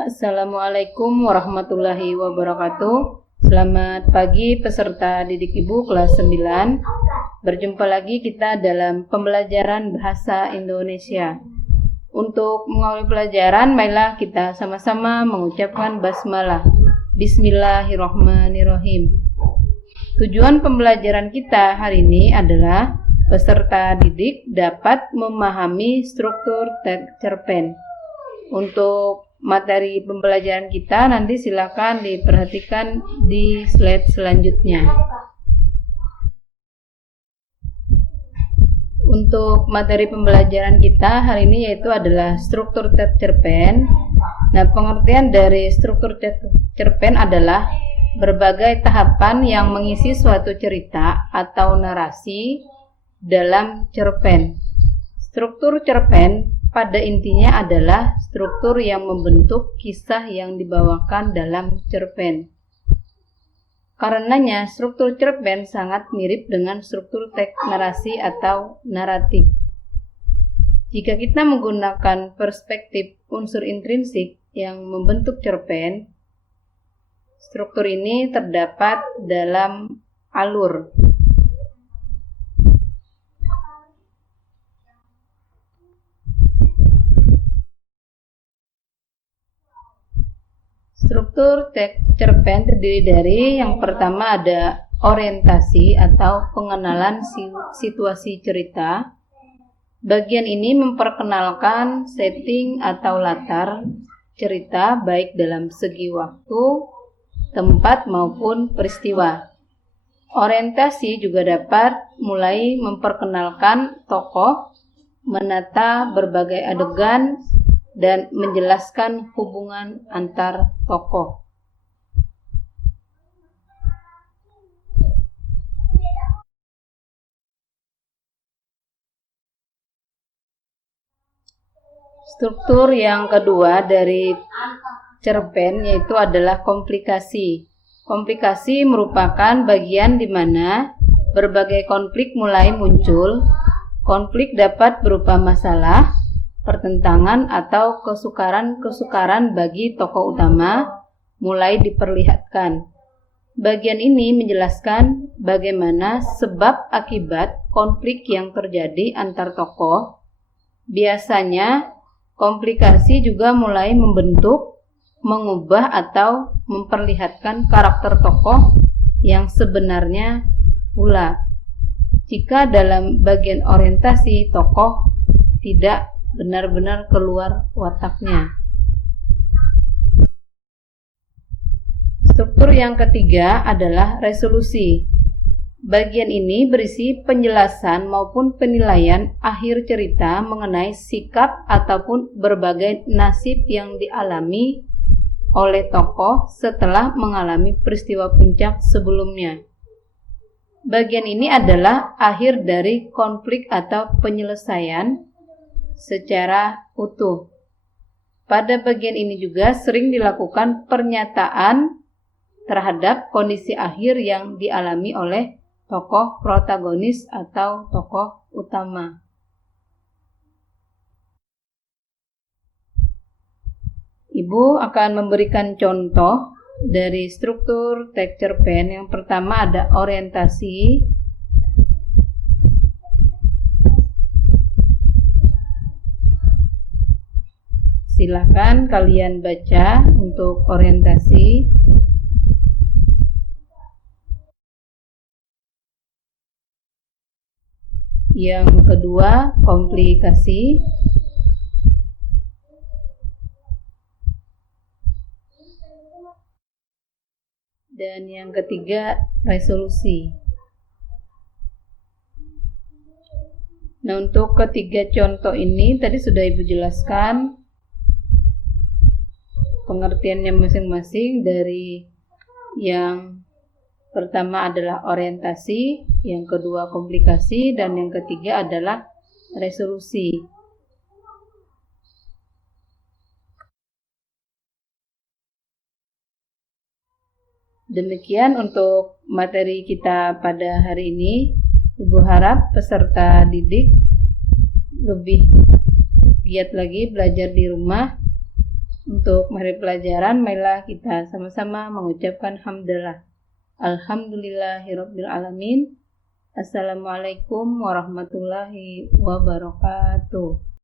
Assalamualaikum warahmatullahi wabarakatuh. Selamat pagi peserta didik Ibu kelas 9. Berjumpa lagi kita dalam pembelajaran bahasa Indonesia. Untuk mengawali pelajaran, marilah kita sama-sama mengucapkan basmalah. Bismillahirrahmanirrahim. Tujuan pembelajaran kita hari ini adalah peserta didik dapat memahami struktur teks cerpen. Untuk materi pembelajaran kita nanti silakan diperhatikan di slide selanjutnya. Untuk materi pembelajaran kita hari ini yaitu adalah struktur teks cerpen. Nah, pengertian dari struktur teks cerpen adalah berbagai tahapan yang mengisi suatu cerita atau narasi dalam cerpen. Struktur cerpen pada intinya adalah struktur yang membentuk kisah yang dibawakan dalam cerpen. Karenanya, struktur cerpen sangat mirip dengan struktur teks narasi atau naratif. Jika kita menggunakan perspektif unsur intrinsik yang membentuk cerpen, struktur ini terdapat dalam alur. Struktur teks cerpen terdiri dari yang pertama ada orientasi atau pengenalan situasi cerita. Bagian ini memperkenalkan setting atau latar cerita baik dalam segi waktu, tempat maupun peristiwa. Orientasi juga dapat mulai memperkenalkan tokoh, menata berbagai adegan, dan menjelaskan hubungan antar tokoh. Struktur yang kedua dari cerpen yaitu adalah komplikasi. Komplikasi merupakan bagian di mana berbagai konflik mulai muncul. Konflik dapat berupa masalah, pertentangan atau kesukaran bagi tokoh utama mulai diperlihatkan. Bagian ini menjelaskan bagaimana sebab akibat konflik yang terjadi antar tokoh. Biasanya komplikasi juga mulai membentuk, mengubah atau memperlihatkan karakter tokoh yang sebenarnya pula. Jika dalam bagian orientasi tokoh tidak benar-benar keluar wataknya. Struktur yang ketiga adalah resolusi. Bagian ini berisi penjelasan maupun penilaian akhir cerita mengenai sikap ataupun berbagai nasib yang dialami oleh tokoh setelah mengalami peristiwa puncak sebelumnya. Bagian ini adalah akhir dari konflik atau penyelesaian secara utuh. Pada bagian ini juga sering dilakukan pernyataan terhadap kondisi akhir yang dialami oleh tokoh protagonis atau tokoh utama. Ibu akan memberikan contoh dari struktur teks cerpen. Yang pertama ada orientasi. Silakan kalian baca untuk orientasi. Yang kedua, komplikasi. Dan yang ketiga, resolusi. Nah, untuk ketiga contoh ini tadi sudah Ibu jelaskan pengertiannya masing-masing. Dari yang pertama adalah orientasi, yang kedua komplikasi, dan yang ketiga adalah resolusi. Demikian untuk materi kita pada hari ini. Ibu harap peserta didik lebih giat lagi belajar di rumah, Untuk materi pelajaran, marilah kita sama-sama mengucapkan hamdalah. Alhamdulillahirabbil alamin. Assalamualaikum warahmatullahi wabarakatuh.